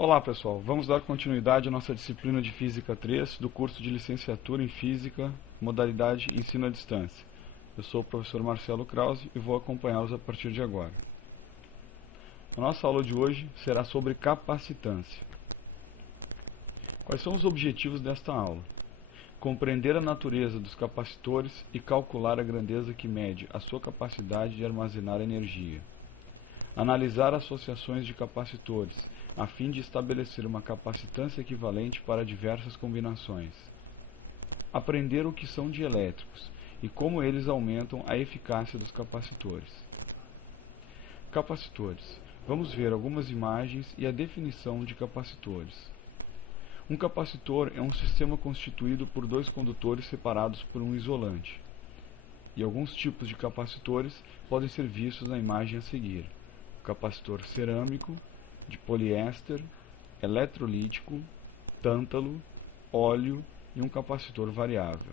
Olá pessoal, vamos dar continuidade à nossa disciplina de Física 3 do curso de Licenciatura em Física, modalidade Ensino à Distância. Eu sou o professor Marcelo Krause e vou acompanhá-los a partir de agora. A nossa aula de hoje será sobre capacitância. Quais são os objetivos desta aula? Compreender a natureza dos capacitores e calcular a grandeza que mede a sua capacidade de armazenar energia. Analisar associações de capacitores, a fim de estabelecer uma capacitância equivalente para diversas combinações. Aprender o que são dielétricos e como eles aumentam a eficácia dos capacitores. Capacitores. Vamos ver algumas imagens e a definição de capacitores. Um capacitor é um sistema constituído por dois condutores separados por um isolante. E alguns tipos de capacitores podem ser vistos na imagem a seguir. Capacitor cerâmico, de poliéster, eletrolítico, tântalo, óleo e um capacitor variável.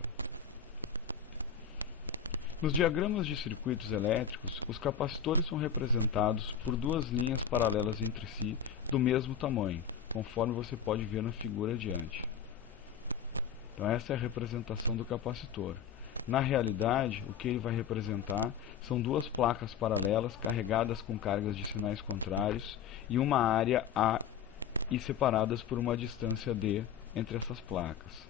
Nos diagramas de circuitos elétricos, os capacitores são representados por duas linhas paralelas entre si do mesmo tamanho, conforme você pode ver na figura adiante. Então essa é a representação do capacitor. Na realidade, o que ele vai representar são duas placas paralelas carregadas com cargas de sinais contrários e uma área A e separadas por uma distância D entre essas placas.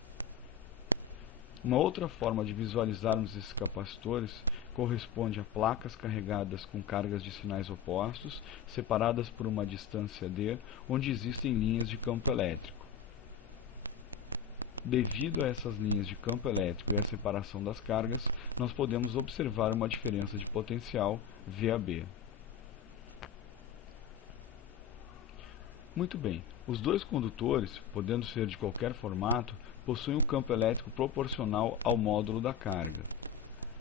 Uma outra forma de visualizarmos esses capacitores corresponde a placas carregadas com cargas de sinais opostos, separadas por uma distância D, onde existem linhas de campo elétrico. Devido a essas linhas de campo elétrico e a separação das cargas, nós podemos observar uma diferença de potencial VAB. Muito bem, os dois condutores, podendo ser de qualquer formato, possuem um campo elétrico proporcional ao módulo da carga.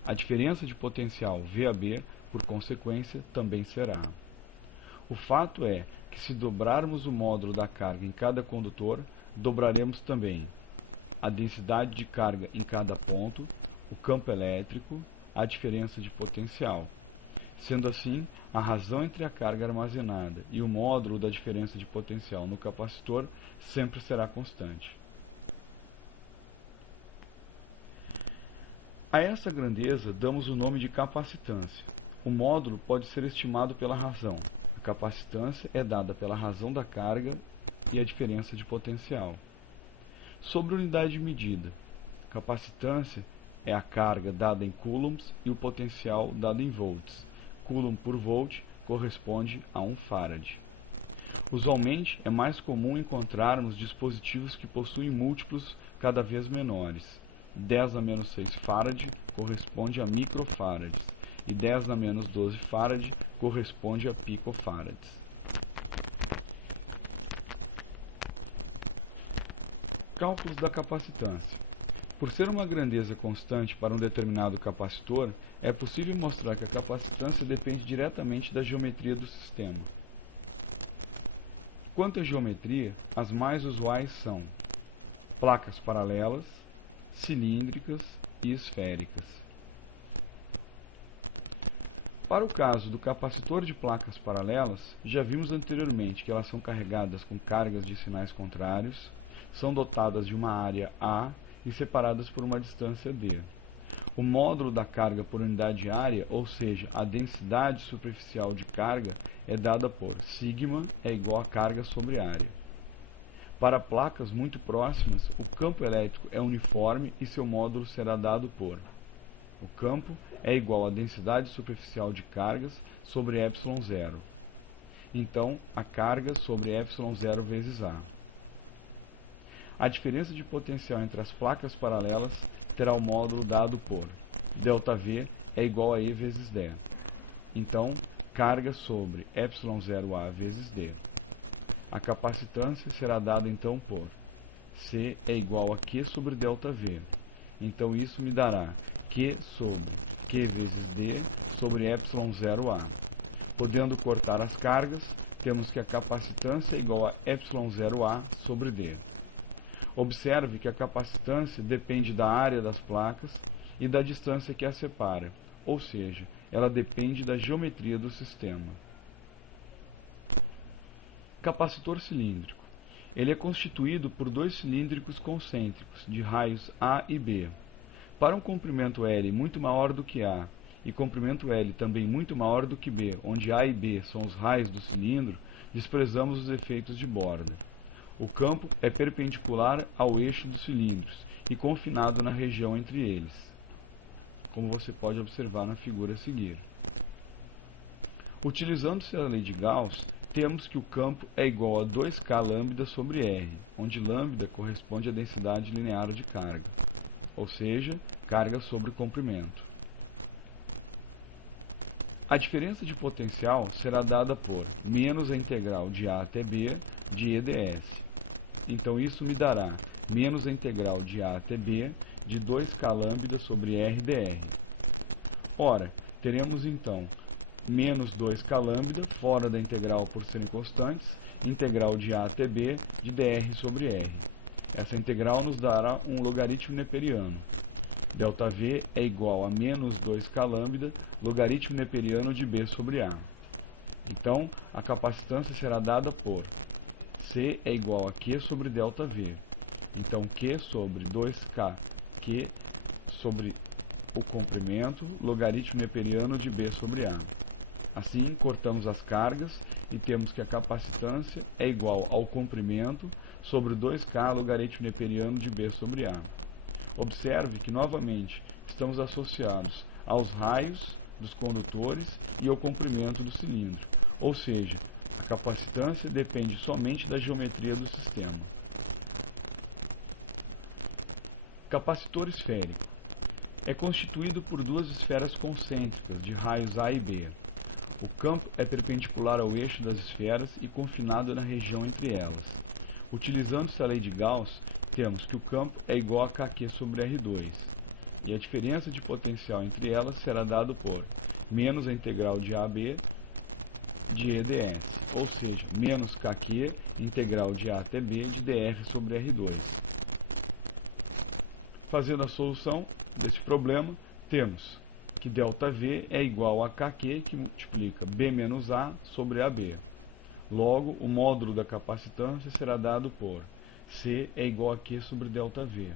A diferença de potencial VAB, por consequência, também será. O fato é que se dobrarmos o módulo da carga em cada condutor, dobraremos também a densidade de carga em cada ponto, o campo elétrico, a diferença de potencial. Sendo assim, a razão entre a carga armazenada e o módulo da diferença de potencial no capacitor sempre será constante. A essa grandeza damos o nome de capacitância. O módulo pode ser estimado pela razão. A capacitância é dada pela razão da carga e a diferença de potencial. Sobre unidade de medida, capacitância é a carga dada em coulombs e o potencial dado em volts. Coulomb por volt corresponde a 1 farad. Usualmente é mais comum encontrarmos dispositivos que possuem múltiplos cada vez menores. 10 a menos 6 farad corresponde a microfarads e 10 a menos 12 farad corresponde a picofarads. Cálculos da capacitância. Por ser uma grandeza constante para um determinado capacitor, é possível mostrar que a capacitância depende diretamente da geometria do sistema. Quanto à geometria, as mais usuais são placas paralelas, cilíndricas e esféricas. Para o caso do capacitor de placas paralelas, já vimos anteriormente que elas são carregadas com cargas de sinais contrários, são dotadas de uma área A e separadas por uma distância D. O módulo da carga por unidade de área, ou seja, a densidade superficial de carga, é dada por sigma é igual a carga sobre área. Para placas muito próximas, o campo elétrico é uniforme e seu módulo será dado por o campo é igual à densidade superficial de cargas sobre ε0. Então, a carga sobre ε0 vezes A. A diferença de potencial entre as placas paralelas terá o módulo dado por ΔV é igual a E vezes D. Então, carga sobre ε0A vezes D. A capacitância será dada então por C é igual a Q sobre ΔV. Então isso me dará Q sobre Q vezes D sobre ε0A. Podendo cortar as cargas, temos que a capacitância é igual a ε0A sobre D. Observe que a capacitância depende da área das placas e da distância que as separa, ou seja, ela depende da geometria do sistema. Capacitor cilíndrico. Ele é constituído por dois cilíndricos concêntricos, de raios A e B. Para um comprimento L muito maior do que A, e comprimento L também muito maior do que B, onde A e B são os raios do cilindro, desprezamos os efeitos de borda. O campo é perpendicular ao eixo dos cilindros e confinado na região entre eles, como você pode observar na figura a seguir. Utilizando-se a lei de Gauss, temos que o campo é igual a 2K lambda sobre R, onde lambda corresponde à densidade linear de carga, ou seja, carga sobre comprimento. A diferença de potencial será dada por menos a integral de A até B de E ds. Então isso me dará menos a integral de A até B de 2K lambda sobre R dr. Ora, teremos então menos 2K lambda, fora da integral por serem constantes, integral de A até B de dr sobre R. Essa integral nos dará um logaritmo neperiano. ΔV é igual a menos 2K lambda, logaritmo neperiano de B sobre A. Então, a capacitância será dada por C é igual a Q sobre ΔV. Então, Q sobre 2K, Q sobre o comprimento, logaritmo neperiano de B sobre A. Assim, cortamos as cargas e temos que a capacitância é igual ao comprimento sobre 2K logaritmo neperiano de B sobre A. Observe que, novamente, estamos associados aos raios dos condutores e ao comprimento do cilindro, ou seja, a capacitância depende somente da geometria do sistema. Capacitor esférico. É constituído por duas esferas concêntricas de raios A e B. O campo é perpendicular ao eixo das esferas e confinado na região entre elas. Utilizando-se a lei de Gauss, temos que o campo é igual a kq sobre R2, e a diferença de potencial entre elas será dado por menos a integral de AB de E ds, ou seja, menos kq integral de A até B de dr sobre R2. Fazendo a solução desse problema, temos que ΔV é igual a kq, que multiplica B menos A sobre AB. Logo, o módulo da capacitância será dado por C é igual a Q sobre ΔV,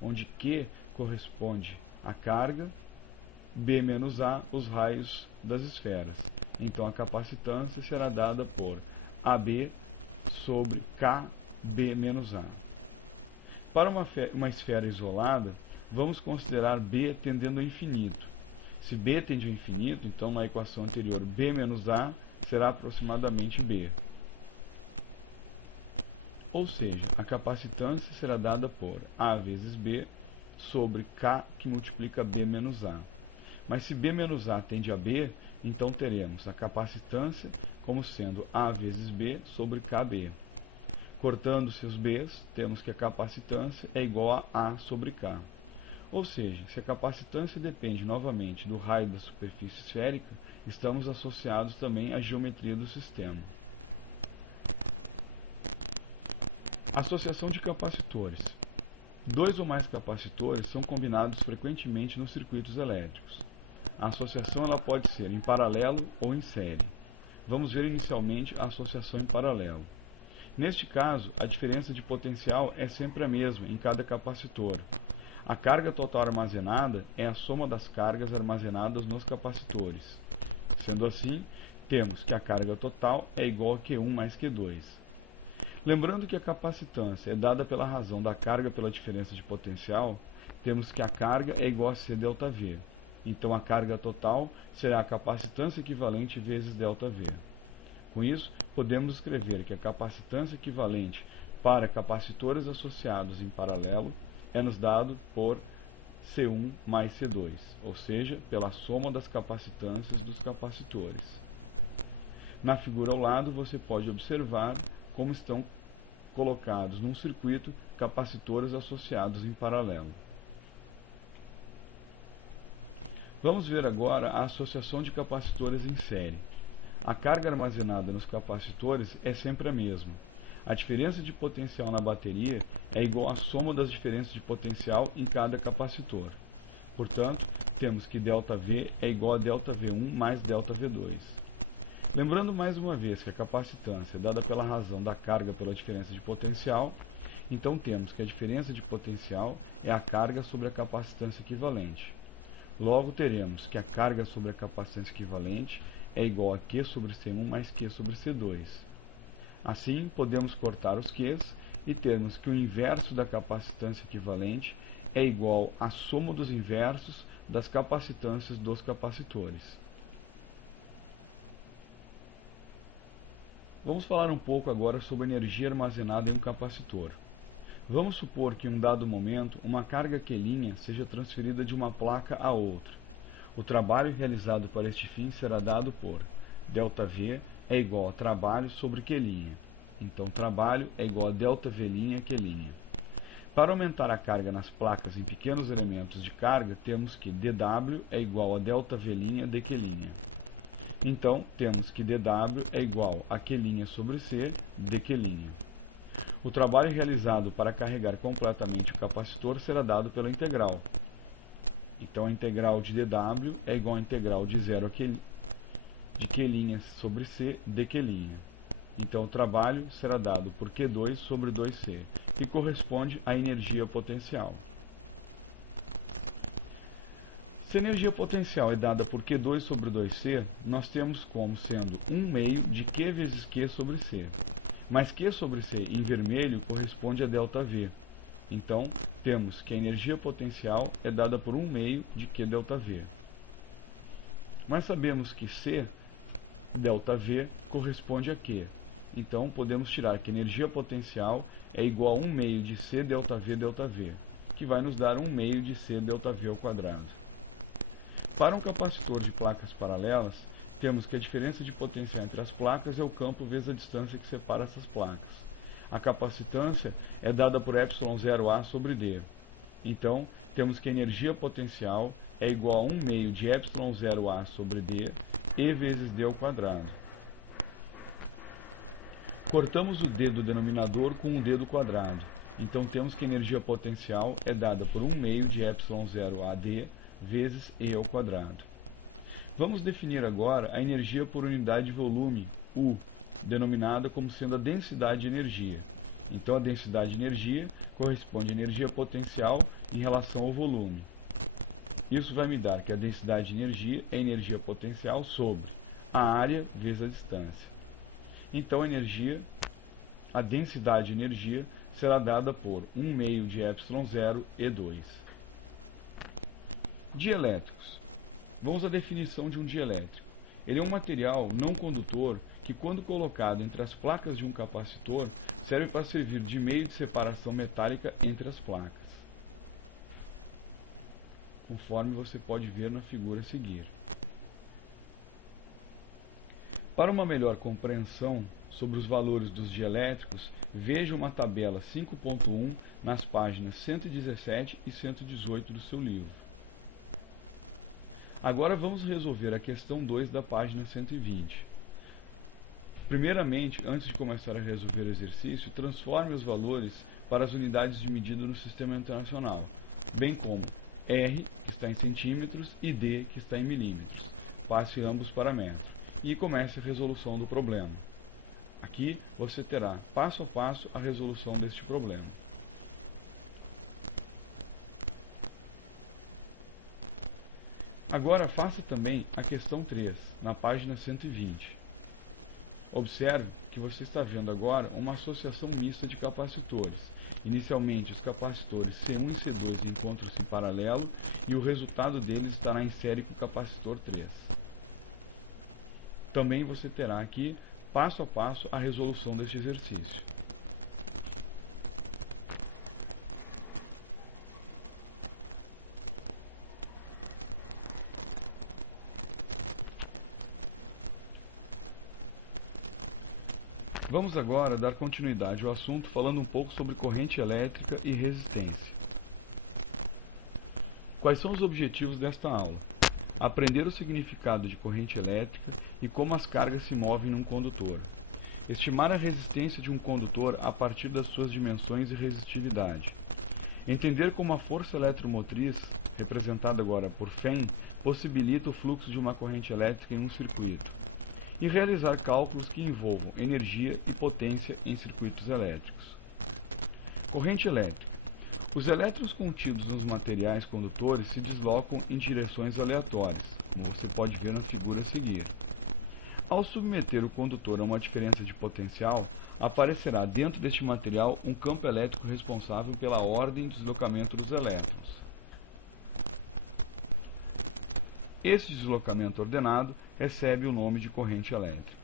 onde Q corresponde à carga, B menos A, os raios das esferas. Então, a capacitância será dada por AB sobre KB menos A. Para uma esfera isolada, vamos considerar B tendendo ao infinito. Se B tende ao infinito, então na equação anterior B menos A será aproximadamente B. Ou seja, a capacitância será dada por A vezes B sobre K, que multiplica B menos A. Mas se B menos A tende a B, então teremos a capacitância como sendo A vezes B sobre KB. Cortando-se os B's, temos que a capacitância é igual a A sobre K. Ou seja, se a capacitância depende novamente do raio da superfície esférica, estamos associados também à geometria do sistema. Associação de capacitores. Dois ou mais capacitores são combinados frequentemente nos circuitos elétricos. A associação ela pode ser em paralelo ou em série. Vamos ver inicialmente a associação em paralelo. Neste caso, a diferença de potencial é sempre a mesma em cada capacitor. A carga total armazenada é a soma das cargas armazenadas nos capacitores. Sendo assim, temos que a carga total é igual a Q1 mais Q2. Lembrando que a capacitância é dada pela razão da carga pela diferença de potencial, temos que a carga é igual a C ΔV. Então a carga total será a capacitância equivalente vezes ΔV. Com isso, podemos escrever que a capacitância equivalente para capacitores associados em paralelo é nos dado por C1 mais C2, ou seja, pela soma das capacitâncias dos capacitores. Na figura ao lado você pode observar como estão colocados num circuito capacitores associados em paralelo. Vamos ver agora a associação de capacitores em série. A carga armazenada nos capacitores é sempre a mesma. A diferença de potencial na bateria é igual à soma das diferenças de potencial em cada capacitor. Portanto, temos que ΔV é igual a ΔV1 mais ΔV2. Lembrando mais uma vez que a capacitância é dada pela razão da carga pela diferença de potencial, então temos que a diferença de potencial é a carga sobre a capacitância equivalente. Logo teremos que a carga sobre a capacitância equivalente é igual a Q sobre C1 mais Q sobre C2. Assim, podemos cortar os Qs e termos que o inverso da capacitância equivalente é igual à soma dos inversos das capacitâncias dos capacitores. Vamos falar um pouco agora sobre a energia armazenada em um capacitor. Vamos supor que em um dado momento uma carga Q' seja transferida de uma placa a outra. O trabalho realizado para este fim será dado por ΔV é igual a trabalho sobre Q'. Então, trabalho é igual a ΔV' Q'. Para aumentar a carga nas placas em pequenos elementos de carga, temos que dW é igual a ΔV' dQ'. Então, temos que dW é igual a Q' sobre C dQ'. O trabalho realizado para carregar completamente o capacitor será dado pela integral. Então, a integral de dW é igual à integral de 0 a Q', de Q' sobre C dQ'. Então, o trabalho será dado por Q2 sobre 2C, que corresponde à energia potencial. Se a energia potencial é dada por Q2 sobre 2C, nós temos como sendo 1 meio de Q vezes Q sobre C. Mas Q sobre C em vermelho corresponde a ΔV. Então, temos que a energia potencial é dada por 1 meio de Q ΔV. Mas sabemos que C ΔV corresponde a Q. Então, podemos tirar que a energia potencial é igual a 1 meio de C ΔV ΔV, que vai nos dar 1 meio de C ΔV ao quadrado. Para um capacitor de placas paralelas, temos que a diferença de potencial entre as placas é o campo vezes a distância que separa essas placas. A capacitância é dada por ε0A sobre D. Então, temos que a energia potencial é igual a 1 meio de ε0A sobre D, E vezes D ao quadrado. Cortamos o D do denominador com o D do quadrado. Então, temos que a energia potencial é dada por 1 meio de ε0AD vezes E ao quadrado. Vamos definir agora a energia por unidade de volume, U, denominada como sendo a densidade de energia. Então, a densidade de energia corresponde à energia potencial em relação ao volume. Isso vai me dar que a densidade de energia é a energia potencial sobre a área vezes a distância. Então, a densidade de energia será dada por 1 meio de ε0 E2. Dielétricos. Vamos à definição de um dielétrico. Ele é um material não condutor que, quando colocado entre as placas de um capacitor, serve para servir de meio de separação metálica entre as placas, conforme você pode ver na figura a seguir. Para uma melhor compreensão sobre os valores dos dielétricos, veja uma tabela 5.1 nas páginas 117 e 118 do seu livro. Agora vamos resolver a questão 2 da página 120. Primeiramente, antes de começar a resolver o exercício, transforme os valores para as unidades de medida no Sistema Internacional, bem como R, que está em centímetros, e D, que está em milímetros. Passe ambos para metro e comece a resolução do problema. Aqui você terá, passo a passo, a resolução deste problema. Agora faça também a questão 3, na página 120. Observe que você está vendo agora uma associação mista de capacitores. Inicialmente, os capacitores C1 e C2 encontram-se em paralelo e o resultado deles estará em série com o capacitor 3. Também você terá aqui, passo a passo, a resolução deste exercício. Vamos agora dar continuidade ao assunto falando um pouco sobre corrente elétrica e resistência. Quais são os objetivos desta aula? Aprender o significado de corrente elétrica e como as cargas se movem num condutor. Estimar a resistência de um condutor a partir das suas dimensões e resistividade. Entender como a força eletromotriz, representada agora por Fm, possibilita o fluxo de uma corrente elétrica em um circuito. e realizar cálculos que envolvam energia e potência em circuitos elétricos. Corrente elétrica. Os elétrons contidos nos materiais condutores se deslocam em direções aleatórias, como você pode ver na figura a seguir. Ao submeter o condutor a uma diferença de potencial, aparecerá dentro deste material um campo elétrico responsável pela ordem de deslocamento dos elétrons. Este deslocamento ordenado recebe o nome de corrente elétrica.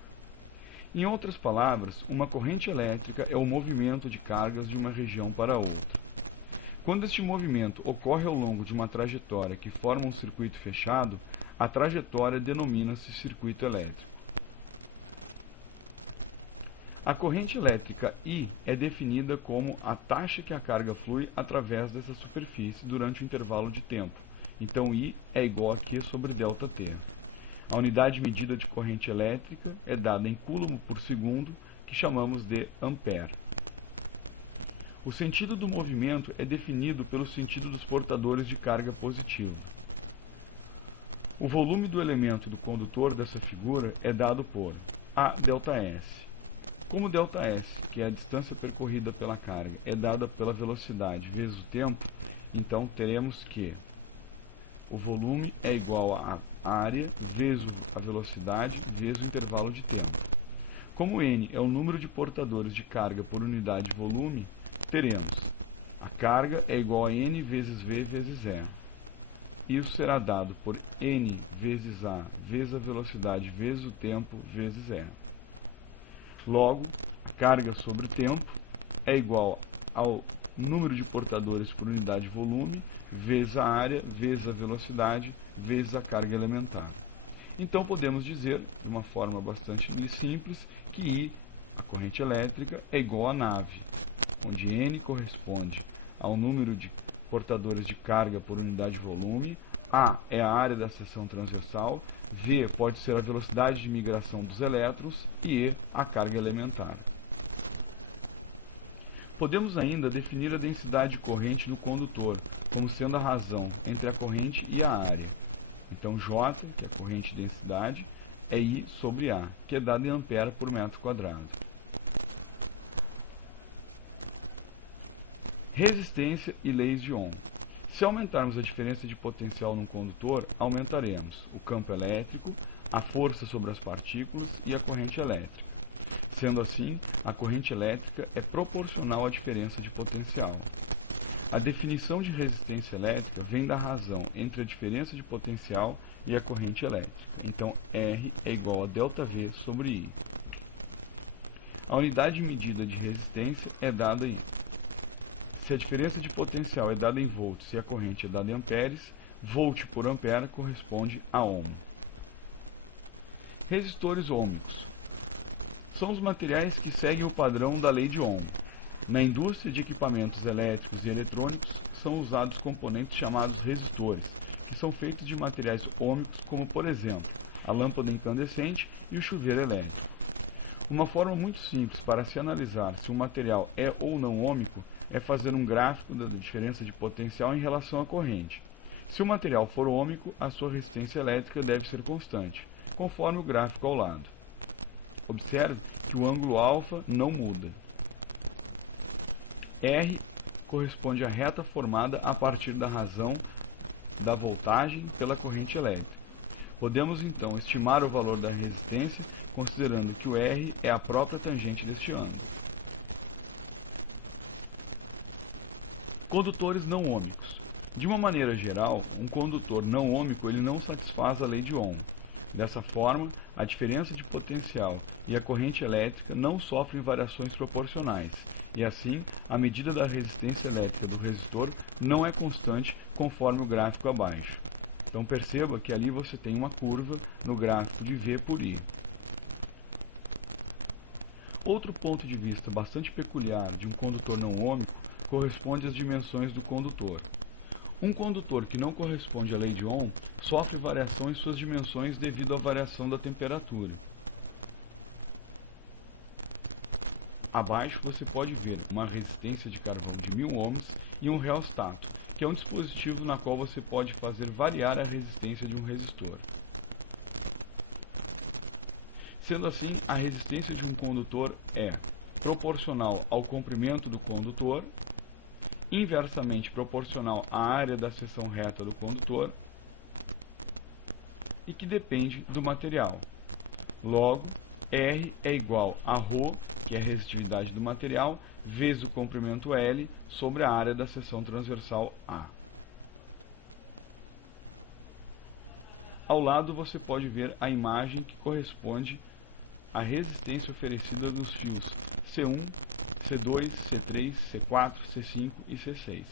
Em outras palavras, uma corrente elétrica é o movimento de cargas de uma região para outra. Quando este movimento ocorre ao longo de uma trajetória que forma um circuito fechado, a trajetória denomina-se circuito elétrico. A corrente elétrica I é definida como a taxa que a carga flui através dessa superfície durante o intervalo de tempo. Então, I é igual a Q sobre ΔT. A unidade medida de corrente elétrica é dada em coulomb por segundo, que chamamos de ampere. O sentido do movimento é definido pelo sentido dos portadores de carga positiva. O volume do elemento do condutor dessa figura é dado por A ΔS. Como ΔS, que é a distância percorrida pela carga, é dada pela velocidade vezes o tempo, então teremos que o volume é igual a área vezes a velocidade vezes o intervalo de tempo. Como N é o número de portadores de carga por unidade de volume, teremos a carga é igual a N vezes V vezes E. Isso será dado por N vezes A vezes a velocidade vezes o tempo vezes E. Logo, a carga sobre o tempo é igual ao número de portadores por unidade de volume vezes a área vezes a velocidade vezes a carga elementar. Então podemos dizer, de uma forma bastante simples, que I, a corrente elétrica, é igual a nave, onde N corresponde ao número de portadores de carga por unidade de volume, A é a área da seção transversal, V pode ser a velocidade de migração dos elétrons e E a carga elementar. Podemos ainda definir a densidade de corrente no condutor, como sendo a razão entre a corrente e a área. Então J, que é a corrente densidade, é I sobre A, que é dada em ampere por metro quadrado. Resistência e leis de Ohm. Se aumentarmos a diferença de potencial num condutor, aumentaremos o campo elétrico, a força sobre as partículas e a corrente elétrica. Sendo assim, a corrente elétrica é proporcional à diferença de potencial. A definição de resistência elétrica vem da razão entre a diferença de potencial e a corrente elétrica. Então, R é igual a ΔV sobre I. A unidade medida de resistência é dada em... Se a diferença de potencial é dada em volts e a corrente é dada em amperes, volt por ampere corresponde a ohm. Resistores ôhmicos. São os materiais que seguem o padrão da lei de Ohm. Na indústria de equipamentos elétricos e eletrônicos, são usados componentes chamados resistores, que são feitos de materiais ôhmicos, como por exemplo, a lâmpada incandescente e o chuveiro elétrico. Uma forma muito simples para se analisar se um material é ou não ôhmico é fazer um gráfico da diferença de potencial em relação à corrente. Se o material for ôhmico, a sua resistência elétrica deve ser constante, conforme o gráfico ao lado. Observe que o ângulo alfa não muda. R corresponde à reta formada a partir da razão da voltagem pela corrente elétrica. Podemos então estimar o valor da resistência considerando que o R é a própria tangente deste ângulo. Condutores não ôhmicos. De uma maneira geral, um condutor não ôhmico ele não satisfaz a lei de Ohm. Dessa forma, a diferença de potencial e a corrente elétrica não sofrem variações proporcionais, e assim, a medida da resistência elétrica do resistor não é constante conforme o gráfico abaixo. Então perceba que ali você tem uma curva no gráfico de V por I. Outro ponto de vista bastante peculiar de um condutor não ôhmico corresponde às dimensões do condutor. Um condutor que não corresponde à lei de Ohm sofre variação em suas dimensões devido à variação da temperatura. Abaixo você pode ver uma resistência de carvão de 1000 ohms e um reostato, que é um dispositivo na qual você pode fazer variar a resistência de um resistor. Sendo assim, a resistência de um condutor é proporcional ao comprimento do condutor, inversamente proporcional à área da seção reta do condutor e que depende do material. Logo, R é igual a ρ, que é a resistividade do material, vezes o comprimento L sobre a área da seção transversal A. Ao lado você pode ver a imagem que corresponde à resistência oferecida nos fios C1, C2, C3, C4, C5 e C6.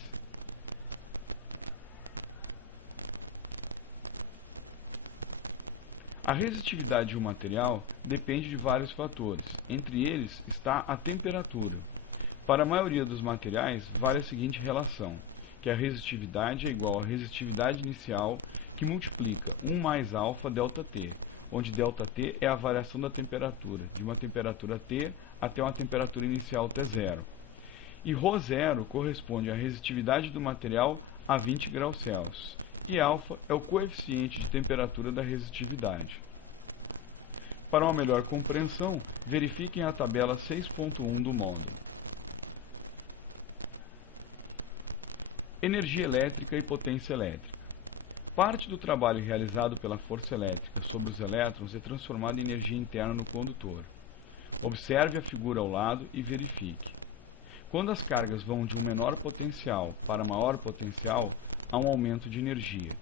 A resistividade de um material depende de vários fatores, entre eles está a temperatura. Para a maioria dos materiais, vale a seguinte relação, que a resistividade é igual à resistividade inicial, que multiplica 1 mais alfa ΔT, onde ΔT é a variação da temperatura, de uma temperatura T até uma temperatura inicial T0. E ρ0 corresponde à resistividade do material a 20 graus Celsius, e alfa é o coeficiente de temperatura da resistividade. Para uma melhor compreensão, verifiquem a tabela 6.1 do módulo. Energia elétrica e potência elétrica. Parte do trabalho realizado pela força elétrica sobre os elétrons é transformado em energia interna no condutor. Observe a figura ao lado e verifique. Quando as cargas vão de um menor potencial para maior potencial, há um aumento de energia.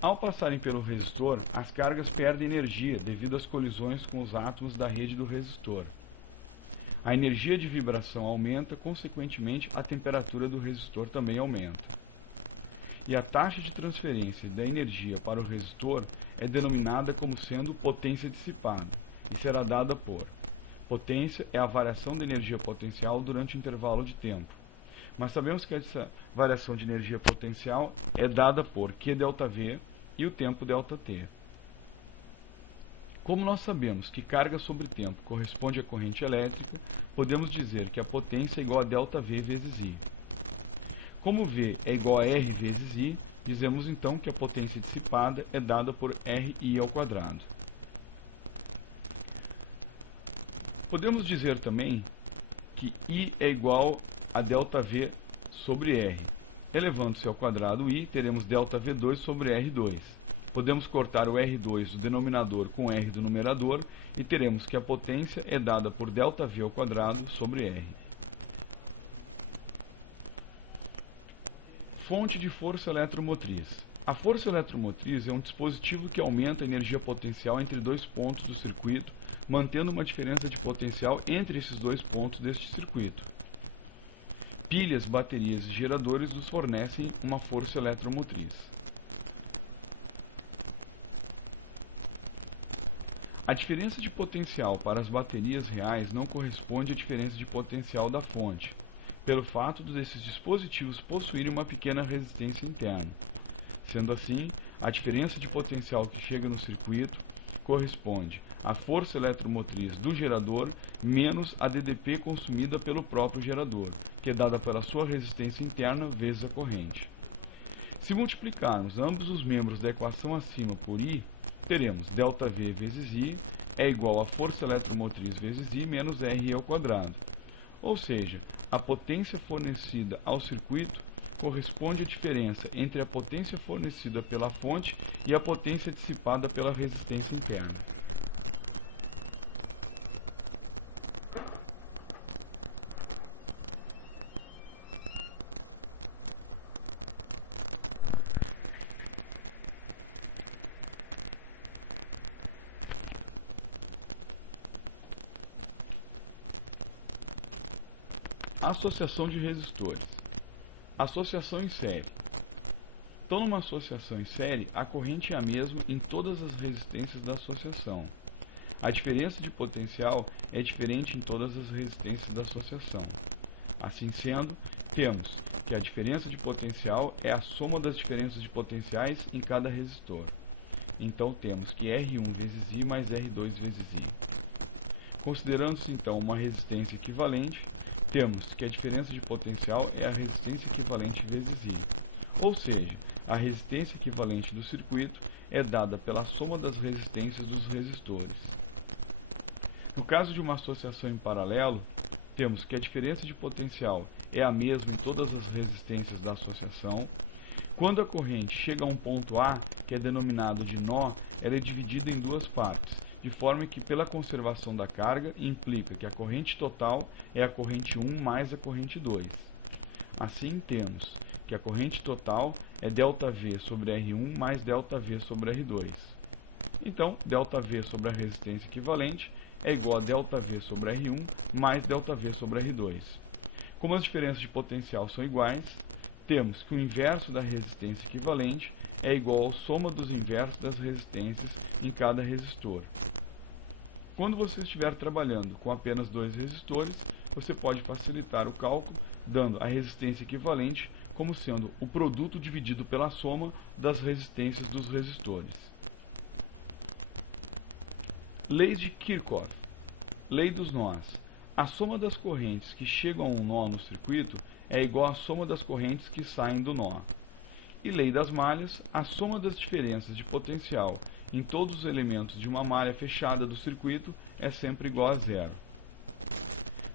Ao passarem pelo resistor, as cargas perdem energia devido às colisões com os átomos da rede do resistor. A energia de vibração aumenta, consequentemente, a temperatura do resistor também aumenta. E a taxa de transferência da energia para o resistor é denominada como sendo potência dissipada, e será dada por: potência é a variação da energia potencial durante o intervalo de tempo. Mas sabemos que essa variação de energia potencial é dada por QΔV e o tempo ΔT. Como nós sabemos que carga sobre tempo corresponde à corrente elétrica, podemos dizer que a potência é igual a ΔV vezes I. Como V é igual a R vezes I, dizemos então que a potência dissipada é dada por RI ao quadrado. Podemos dizer também que I é igual a ΔV sobre R. Elevando-se ao quadrado I, teremos ΔV2 sobre R2. Podemos cortar o R2 do denominador com o R do numerador e teremos que a potência é dada por ΔV ao quadrado sobre R. Fonte de força eletromotriz. A força eletromotriz é um dispositivo que aumenta a energia potencial entre dois pontos do circuito, mantendo uma diferença de potencial entre esses dois pontos deste circuito. Pilhas, baterias e geradores nos fornecem uma força eletromotriz. A diferença de potencial para as baterias reais não corresponde à diferença de potencial da fonte, pelo fato desses dispositivos possuírem uma pequena resistência interna. Sendo assim, a diferença de potencial que chega no circuito corresponde à força eletromotriz do gerador menos a DDP consumida pelo próprio gerador, que é dada pela sua resistência interna vezes a corrente. Se multiplicarmos ambos os membros da equação acima por I, teremos ΔV vezes I é igual a força eletromotriz vezes I menos RI ao quadrado. Ou seja, a potência fornecida ao circuito corresponde à diferença entre a potência fornecida pela fonte e a potência dissipada pela resistência interna. Associação de resistores. Associação em série. Então, numa associação em série, a corrente é a mesma em todas as resistências da associação. A diferença de potencial é diferente em todas as resistências da associação. Assim sendo, temos que a diferença de potencial é a soma das diferenças de potenciais em cada resistor. Então, temos que R1 vezes I mais R2 vezes I. Considerando-se, então, uma resistência equivalente, temos que a diferença de potencial é a resistência equivalente vezes I. Ou seja, a resistência equivalente do circuito é dada pela soma das resistências dos resistores. No caso de uma associação em paralelo, temos que a diferença de potencial é a mesma em todas as resistências da associação. Quando a corrente chega a um ponto A, que é denominado de nó, ela é dividida em duas partes, de forma que, pela conservação da carga, implica que a corrente total é a corrente 1 mais a corrente 2. Assim, temos que a corrente total é ΔV sobre R1 mais ΔV sobre R2. Então, ΔV sobre a resistência equivalente é igual a ΔV sobre R1 mais ΔV sobre R2. Como as diferenças de potencial são iguais, temos que o inverso da resistência equivalente é igual à soma dos inversos das resistências em cada resistor. Quando você estiver trabalhando com apenas dois resistores, você pode facilitar o cálculo dando a resistência equivalente como sendo o produto dividido pela soma das resistências dos resistores. Leis de Kirchhoff. Lei dos nós. A soma das correntes que chegam a um nó no circuito é igual à soma das correntes que saem do nó. E lei das malhas. A soma das diferenças de potencial em todos os elementos de uma malha fechada do circuito é sempre igual a zero.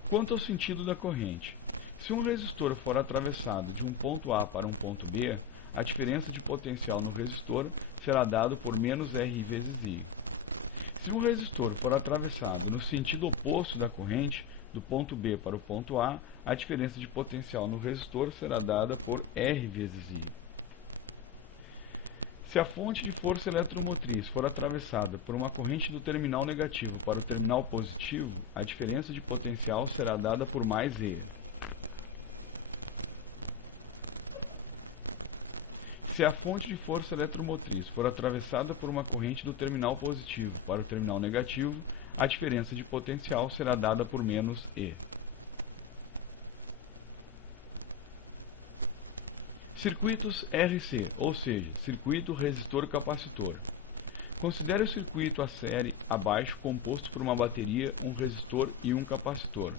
Quanto ao sentido da corrente, se um resistor for atravessado de um ponto A para um ponto B, a diferença de potencial no resistor será dada por menos R vezes I. Se um resistor for atravessado no sentido oposto da corrente, do ponto B para o ponto A, a diferença de potencial no resistor será dada por R vezes I. Se a fonte de força eletromotriz for atravessada por uma corrente do terminal negativo para o terminal positivo, a diferença de potencial será dada por mais E. Se a fonte de força eletromotriz for atravessada por uma corrente do terminal positivo para o terminal negativo, a diferença de potencial será dada por menos E. Circuitos RC, ou seja, circuito resistor-capacitor. Considere o circuito a série abaixo composto por uma bateria, um resistor e um capacitor.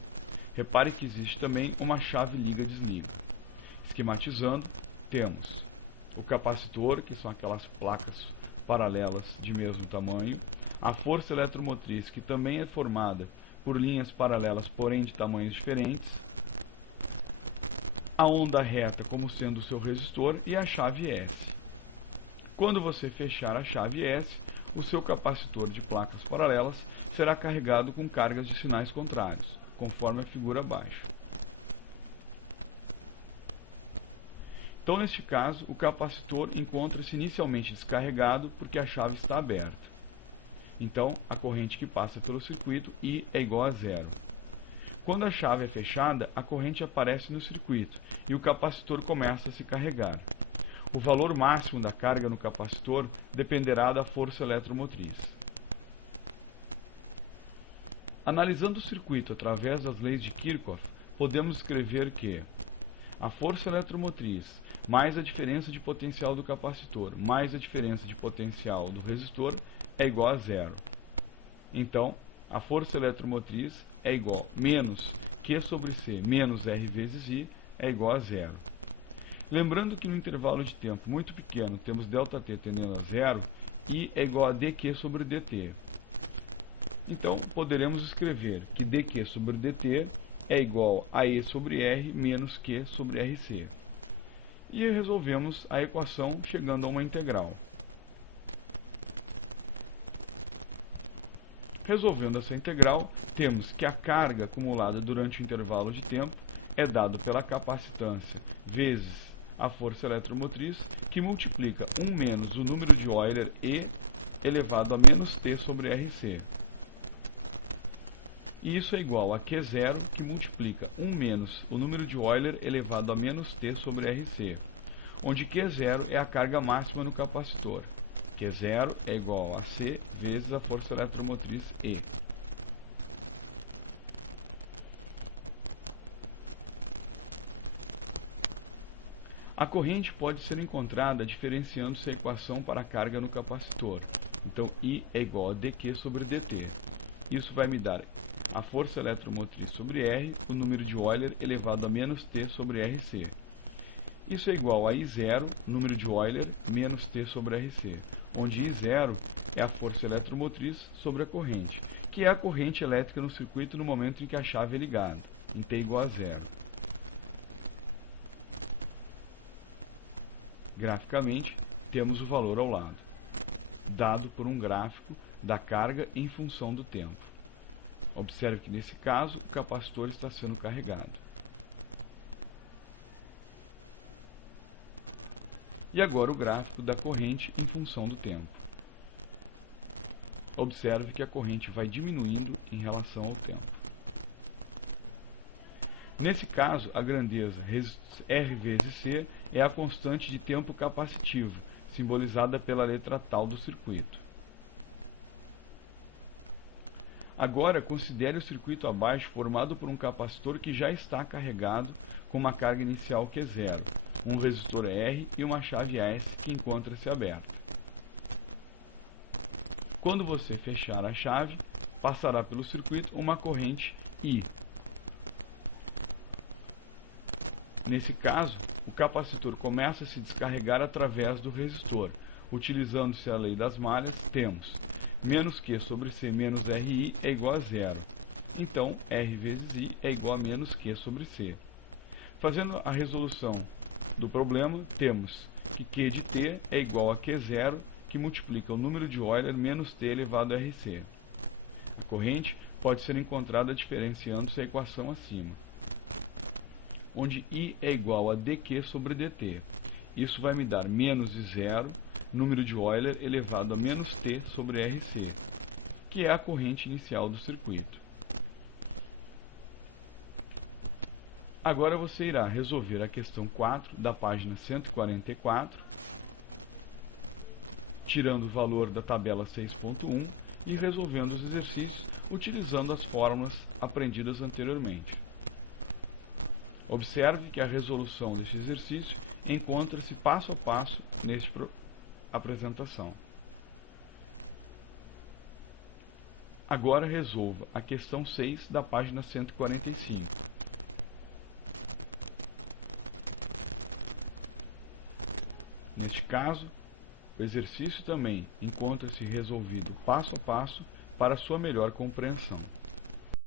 Repare que existe também uma chave liga-desliga. Esquematizando, temos o capacitor, que são aquelas placas paralelas de mesmo tamanho, a força eletromotriz, que também é formada por linhas paralelas, porém de tamanhos diferentes, a onda reta como sendo o seu resistor e a chave S. Quando você fechar a chave S, o seu capacitor de placas paralelas será carregado com cargas de sinais contrários, conforme a figura abaixo. Então, neste caso, o capacitor encontra-se inicialmente descarregado porque a chave está aberta. Então, a corrente que passa pelo circuito I é igual a zero. Quando a chave é fechada, a corrente aparece no circuito e o capacitor começa a se carregar. O valor máximo da carga no capacitor dependerá da força eletromotriz. Analisando o circuito através das leis de Kirchhoff, podemos escrever que a força eletromotriz mais a diferença de potencial do capacitor mais a diferença de potencial do resistor é igual a zero. Então, a força eletromotriz é igual a menos Q sobre C menos R vezes I é igual a zero. Lembrando que no intervalo de tempo muito pequeno temos ΔT tendendo a zero, I é igual a dQ sobre dt. Então, poderemos escrever que dQ sobre dt é igual a E sobre R menos Q sobre RC. E resolvemos a equação chegando a uma integral. Resolvendo essa integral, temos que a carga acumulada durante o intervalo de tempo é dado pela capacitância vezes a força eletromotriz, que multiplica 1 menos o número de Euler E elevado a menos T sobre RC. E isso é igual a Q0, que multiplica 1 menos o número de Euler elevado a menos T sobre RC, onde Q0 é a carga máxima no capacitor. Q0 é igual a C vezes a força eletromotriz E. A corrente pode ser encontrada diferenciando-se a equação para a carga no capacitor. Então, I é igual a dQ sobre dt. Isso vai me dar a força eletromotriz sobre R, o número de Euler elevado a menos T sobre RC. Isso é igual a I0, número de Euler, menos T sobre RC, onde I0 é a força eletromotriz sobre a corrente, que é a corrente elétrica no circuito no momento em que a chave é ligada, em T igual a 0. Graficamente, temos o valor ao lado, dado por um gráfico da carga em função do tempo. Observe que nesse caso o capacitor está sendo carregado. E agora o gráfico da corrente em função do tempo. Observe que a corrente vai diminuindo em relação ao tempo. Nesse caso, a grandeza R vezes C é a constante de tempo capacitivo, simbolizada pela letra tal do circuito. Agora, considere o circuito abaixo formado por um capacitor que já está carregado com uma carga inicial que é zero, um resistor R e uma chave S que encontra-se aberta. Quando você fechar a chave, passará pelo circuito uma corrente I. Nesse caso, o capacitor começa a se descarregar através do resistor. Utilizando-se a lei das malhas, temos menos Q sobre C menos RI é igual a zero. Então, R vezes I é igual a menos Q sobre C. Fazendo a resolução do problema, temos que Q de T é igual a Q0, que multiplica o número de Euler menos T elevado a RC. A corrente pode ser encontrada diferenciando-se a equação acima, onde I é igual a dQ sobre dt. Isso vai me dar menos de zero, número de Euler elevado a menos T sobre RC, que é a corrente inicial do circuito. Agora você irá resolver a questão 4 da página 144, tirando o valor da tabela 6.1 e resolvendo os exercícios utilizando as fórmulas aprendidas anteriormente. Observe que a resolução deste exercício encontra-se passo a passo nesta apresentação. Agora resolva a questão 6 da página 145. Neste caso, o exercício também encontra-se resolvido passo a passo para sua melhor compreensão.